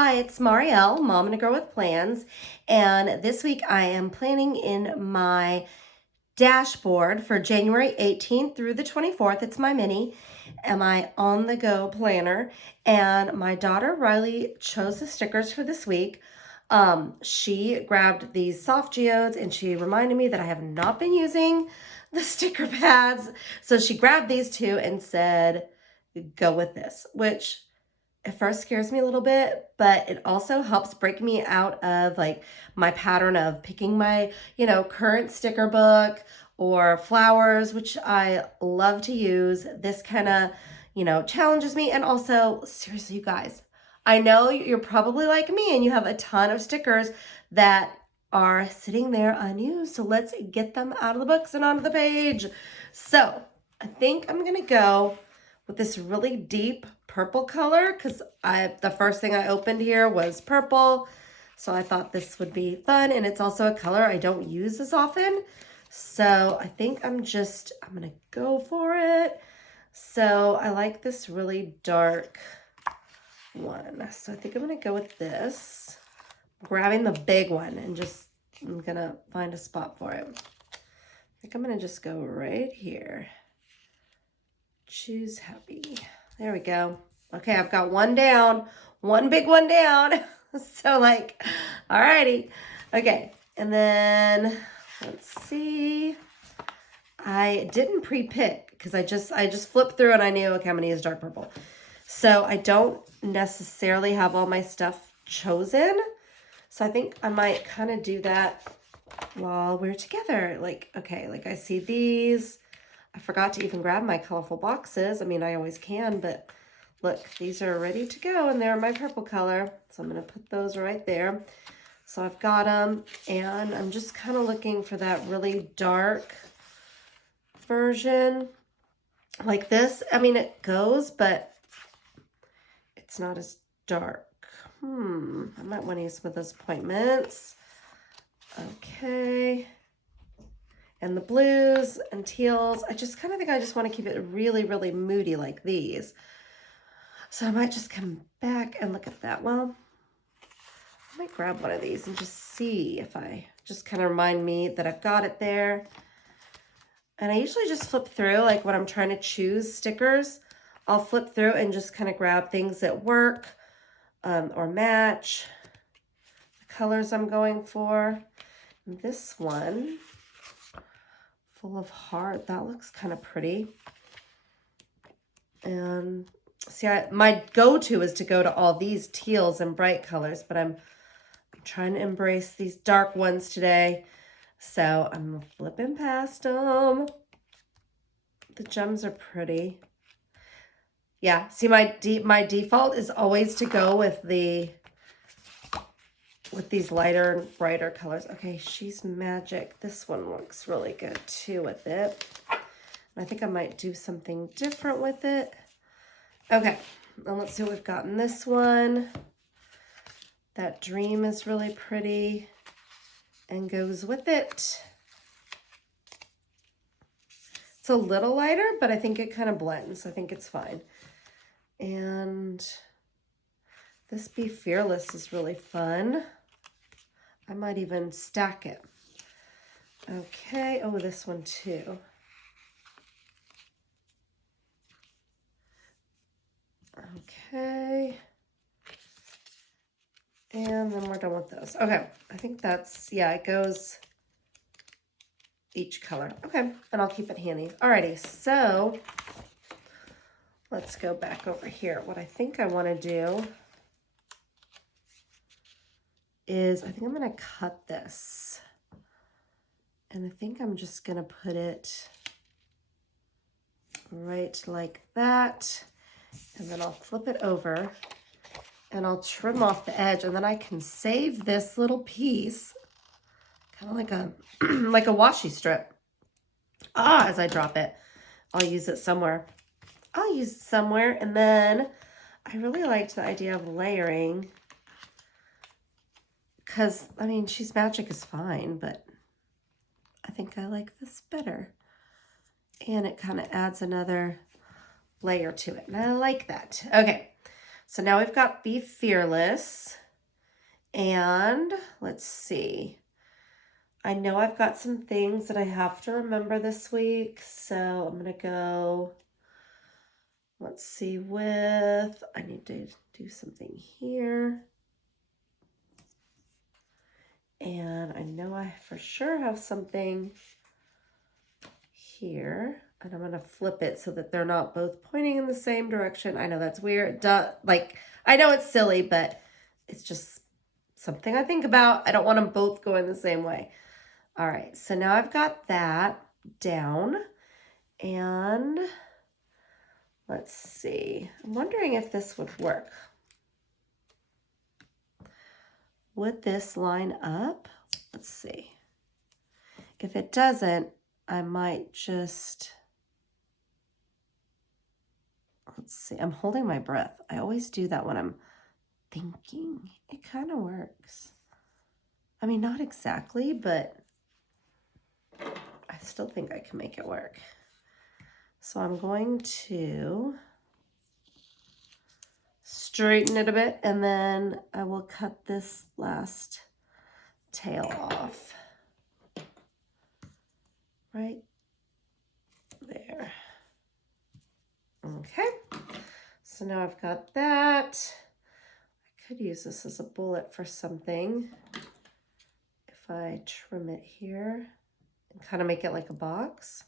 Hi, it's Marielle, Mom and a Girl with Plans, and this week I am planning in my dashboard for January 18th through the 24th. It's my mini and my on-the-go planner, and my daughter Riley chose the stickers for this week. She grabbed these soft geodes and she reminded me that I have not been using the sticker pads, so she grabbed these two and said, go with this, which at first scares me a little bit, but it also helps break me out of like my pattern of picking my, current sticker book or flowers, which I love to use. This kind of, challenges me. And also, seriously, you guys, I know you're probably like me and you have a ton of stickers that are sitting there unused. So let's get them out of the books and onto the page. So I think I'm going to go with this really deep purple color because the first thing I opened here was purple. So I thought this would be fun, and it's also a color I don't use as often. So I think I'm gonna go for it. So I like this really dark one. So I think I'm gonna go with this. I'm grabbing the big one and I'm gonna find a spot for it. I think I'm gonna just go right here. Choose happy. There we go. Okay, I've got one down, one big one down. So alrighty. Okay, and then let's see. I didn't pre-pick because I just flipped through and I knew, okay, I'm gonna use dark purple. So I don't necessarily have all my stuff chosen. So I think I might kind of do that while we're together. I see these. I forgot to even grab my colorful boxes. I mean, I always can, but look, these are ready to go and they're my purple color. So I'm going to put those right there. So I've got them, and I'm just kind of looking for that really dark version like this. I mean, it goes, but it's not as dark. I might want to use some of those appointments. Okay. And the blues and teals, I just kind of think I just want to keep it really, really moody like these. So I might just come back and look at that. Well, I might grab one of these and just see if I just kind of remind me that I've got it there. And I usually just flip through, like when I'm trying to choose stickers, I'll flip through and just kind of grab things that work or match the colors I'm going for. And this one, full of heart, that looks kind of pretty. And see, my go-to is to go to all these teals and bright colors, but I'm trying to embrace these dark ones today. So I'm flipping past them. The gems are pretty. Yeah, see, my default is always to go with these lighter and brighter colors. Okay, she's magic. This one looks really good too with it. And I think I might do something different with it. Okay, now let's see what we've got in this one. That dream is really pretty and goes with it. It's a little lighter, but I think it kind of blends. I think it's fine. And this Be Fearless is really fun. I might even stack it. Okay, oh, this one too. Okay. And then we're done with those. Okay, I think that's, yeah, it goes each color. Okay, and I'll keep it handy. Alrighty, so let's go back over here. What I think I want to do is I think I'm going to cut this. And I think I'm just going to put it right like that. And then I'll flip it over and I'll trim off the edge, and then I can save this little piece, kind of like a like a washi strip. As I drop it, I'll use it somewhere. And then I really liked the idea of layering, because I mean, She's Magic is fine, but I think I like this better. And it kind of adds another layer to it, and I like that. Okay, So now we've got Be Fearless. And let's see. I know I've got some things that I have to remember this week. So I'm going to go, let's see, I need to do something here. And I know I for sure have something here. And I'm going to flip it so that they're not both pointing in the same direction. I know that's weird. I know it's silly, but it's just something I think about. I don't want them both going the same way. All right, so now I've got that down. And let's see. I'm wondering if this would work. Would this line up? Let's see. If it doesn't, I might just... Let's see, I'm holding my breath. I always do that when I'm thinking. It kind of works. I mean, not exactly, but I still think I can make it work. So I'm going to straighten it a bit, and then I will cut this last tail off. Right there. Okay. So now I've got that. I could use this as a bullet for something. If I trim it here and kind of make it like a box.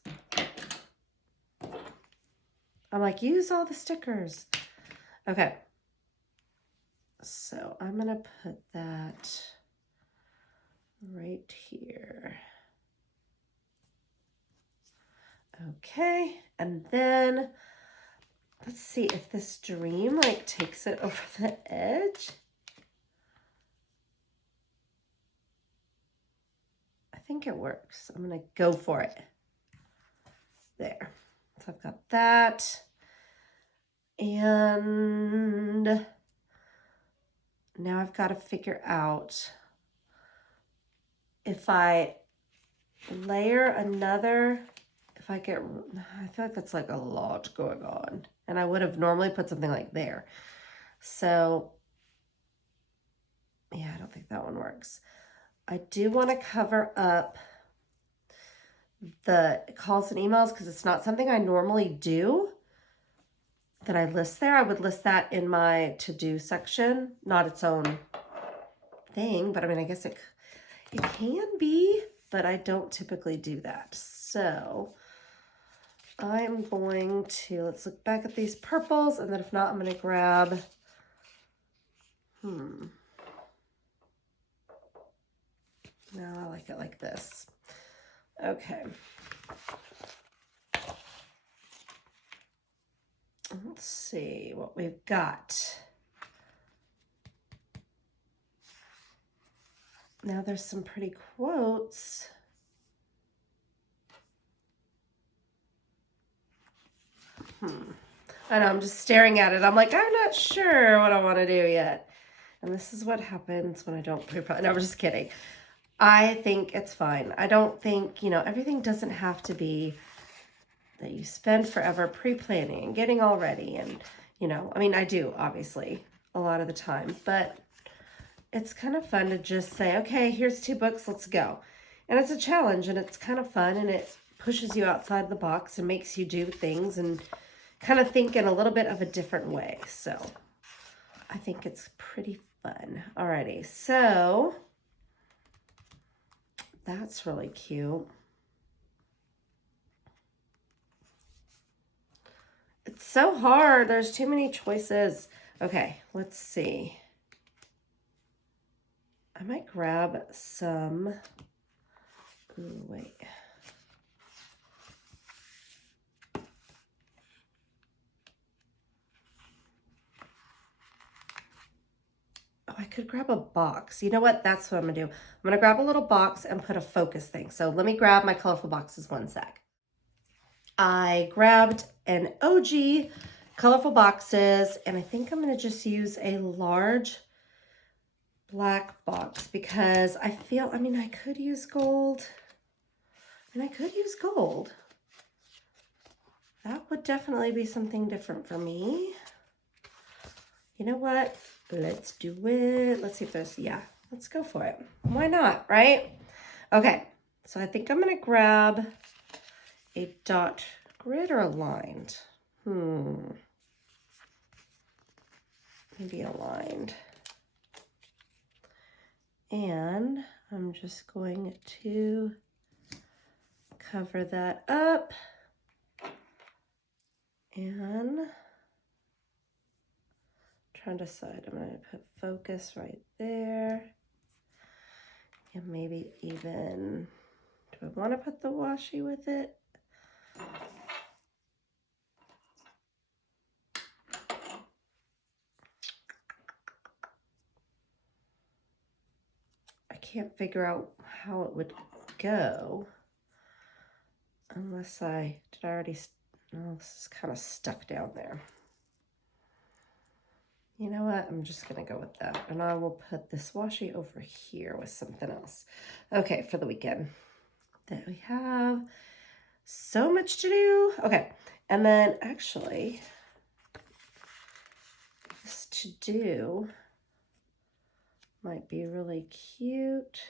I'm like, use all the stickers. Okay. So I'm going to put that right here. Okay. And then let's see if this dream like takes it over the edge. I think it works. I'm going to go for it. There. So I've got that. And now I've got to figure out if I layer another, I feel like that's like a lot going on. And I would have normally put something like there. So yeah, I don't think that one works. I do want to cover up the calls and emails because it's not something I normally do that I list there. I would list that in my to-do section, not its own thing, but I mean, I guess it can be, but I don't typically do that. So I'm going to, let's look back at these purples, and then if not, I'm going to grab, no, I like it like this. Okay. Let's see what we've got. Now there's some pretty quotes. I know, I'm just staring at it. I'm like, I'm not sure what I want to do yet. And this is what happens when I don't pre-plan. No, I'm just kidding. I think it's fine. I don't think, everything doesn't have to be that you spend forever pre-planning and getting all ready. And, I mean, I do, obviously, a lot of the time. But it's kind of fun to just say, okay, here's 2 books, let's go. And it's a challenge, and it's kind of fun, and it pushes you outside the box and makes you do things and kind of think in a little bit of a different way. So I think it's pretty fun. Alrighty, so that's really cute. It's so hard. There's too many choices. Okay, let's see. I might grab some. Ooh, wait. Oh, I could grab a box. You know what? That's what I'm going to do. I'm going to grab a little box and put a focus thing. So let me grab my colorful boxes one sec. I grabbed an OG colorful boxes, and I think I'm going to just use a large black box because I could use gold, and I could use gold. That would definitely be something different for me. You know what? Let's do it. Let's see if there's, yeah, let's go for it. Why not, right? Okay, so I think I'm gonna grab a dot grid or aligned. Maybe aligned. And I'm just going to cover that up and trying to decide. I'm going to put focus right there. And maybe even, do I want to put the washi with it? I can't figure out how it would go unless did I already, no, this is kind of stuck down there. You know what? I'm just going to go with that. And I will put this washi over here with something else. Okay, for the weekend. There we have so much to do. Okay, and then actually, this to do might be really cute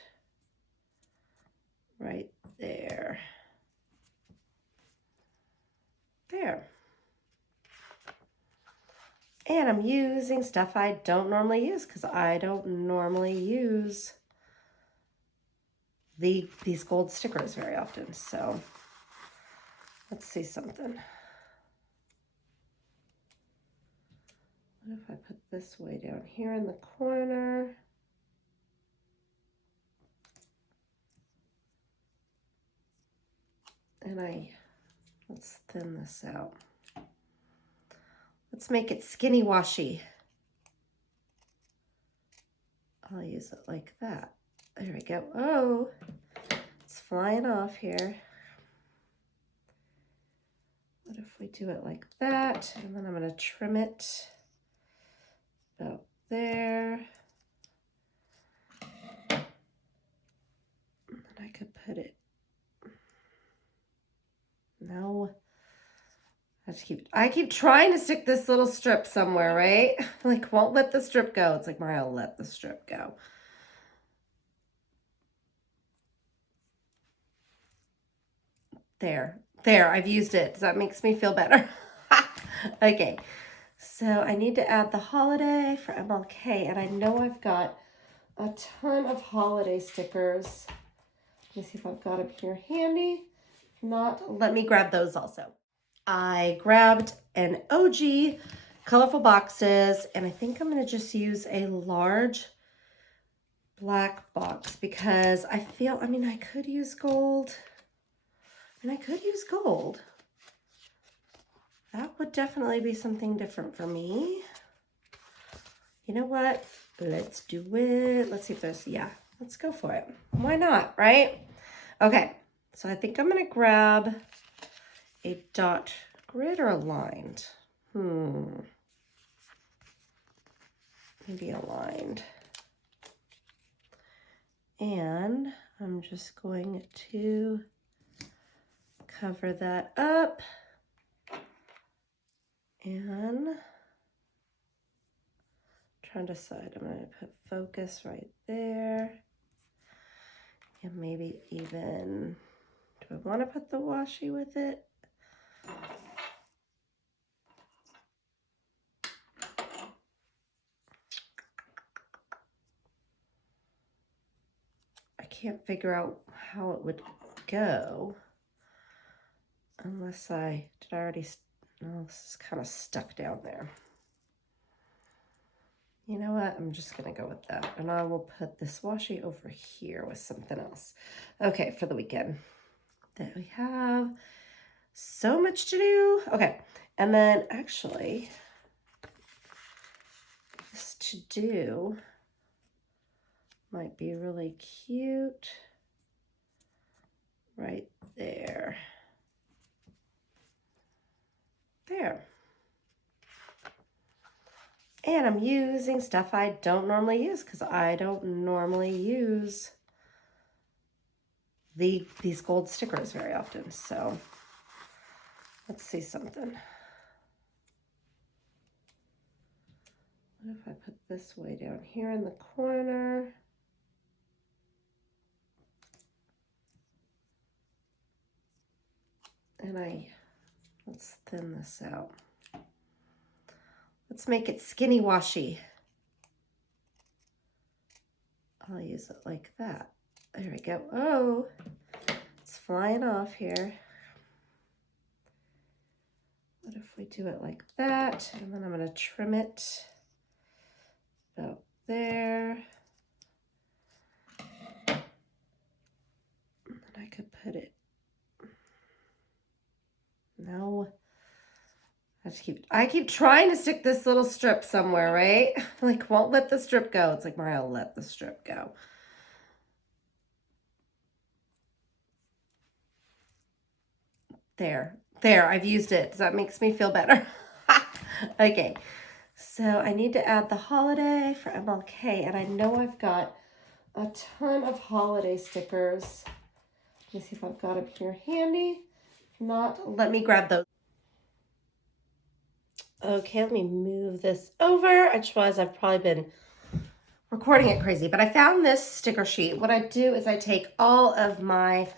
right there. There. And I'm using stuff I don't normally use because I don't normally use these gold stickers very often. So let's see something. What if I put this way down here in the corner? And let's thin this out. Let's make it skinny washi. I'll use it like that. There we go. Oh, it's flying off here. What if we do it like that? And then I'm going to trim it about there. And then I could put it. No. I keep trying to stick this little strip somewhere, right? Like, won't let the strip go. It's like, Mario, let the strip go. There, I've used it. That makes me feel better. Okay, so I need to add the holiday for MLK, and I know I've got a ton of holiday stickers. Let me see if I've got them here handy. If not, let me grab those also. I grabbed an OG colorful boxes, and I think I'm going to just use a large black box because I feel, I mean, I could use gold. And I could use gold. That would definitely be something different for me. You know what? Let's do it. Let's see if there's, yeah, let's go for it. Why not, right? Okay, so I think I'm going to grab a dot grid or aligned. Maybe aligned. And I'm just going to cover that up and trying to decide. I'm going to put focus right there. And maybe even, do I want to put the washi with it? I can't figure out how it would go unless did I already, no, this is kind of stuck down there. You know what? I'm just going to go with that. And I will put this washi over here with something else. Okay, for the weekend. There we have so much to do. Okay, and then actually, this to do might be really cute right there. There. And I'm using stuff I don't normally use because I don't normally use these gold stickers very often. So let's see something. What if I put this way down here in the corner? And let's thin this out. Let's make it skinny washy. I'll use it like that. There we go. Oh, it's flying off here. What if we do it like that? And then I'm going to trim it about there. And then I could put it. No. I keep trying to stick this little strip somewhere, right? Like, won't let the strip go. It's like, Mariah, let the strip go. There, I've used it. That makes me feel better. Okay, so I need to add the holiday for MLK, and I know I've got a ton of holiday stickers. Let me see if I've got them here handy. If not, let me grab those. Okay, let me move this over. I just realized I've probably been recording it crazy, but I found this sticker sheet. What I do is I take all of my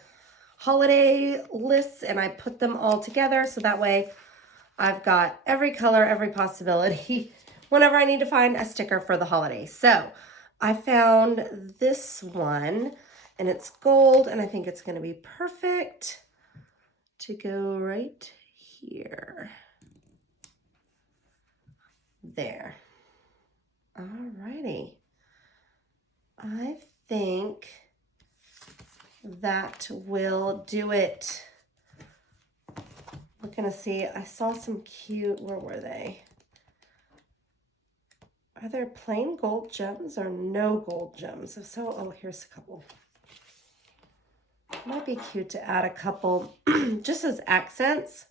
holiday lists and I put them all together, so that way I've got every color, every possibility whenever I need to find a sticker for the holidays. So I found this one, and it's gold, and I think it's going to be perfect to go right here. There. Alrighty. I think that will do it. We're gonna see. I saw some cute, where were they? Are there plain gold gems or no gold gems? If so, oh, here's a couple. Might be cute to add a couple just as accents.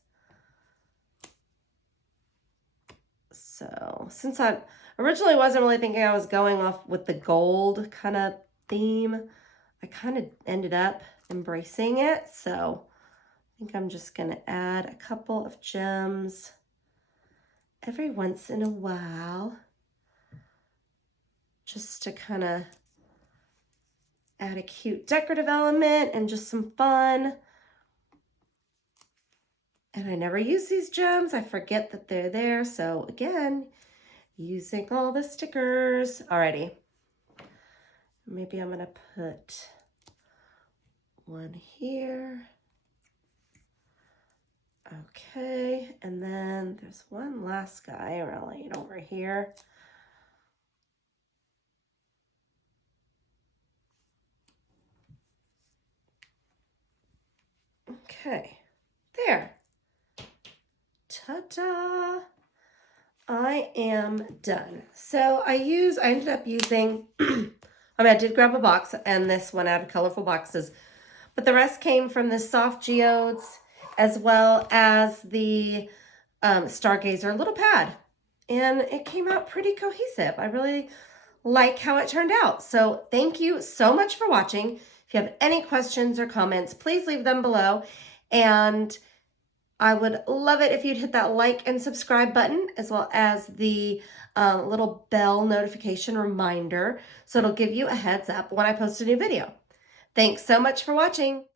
So since I originally wasn't really thinking I was going off with the gold kind of theme, I kind of ended up embracing it. So I think I'm just going to add a couple of gems every once in a while, just to kind of add a cute decorative element and just some fun. And I never use these gems. I forget that they're there. So again, using all the stickers. Alrighty. Maybe I'm going to put one here. Okay, and then there's one last guy really over here. Okay, there. Ta-da! I am done. So I ended up using, I did grab a box, and this one out of colorful boxes, but the rest came from the soft geodes as well as the Stargazer little pad. And it came out pretty cohesive. I really like how it turned out. So thank you so much for watching. If you have any questions or comments, please leave them below. And I would love it if you'd hit that like and subscribe button, as well as the little bell notification reminder, so it'll give you a heads up when I post a new video. Thanks so much for watching.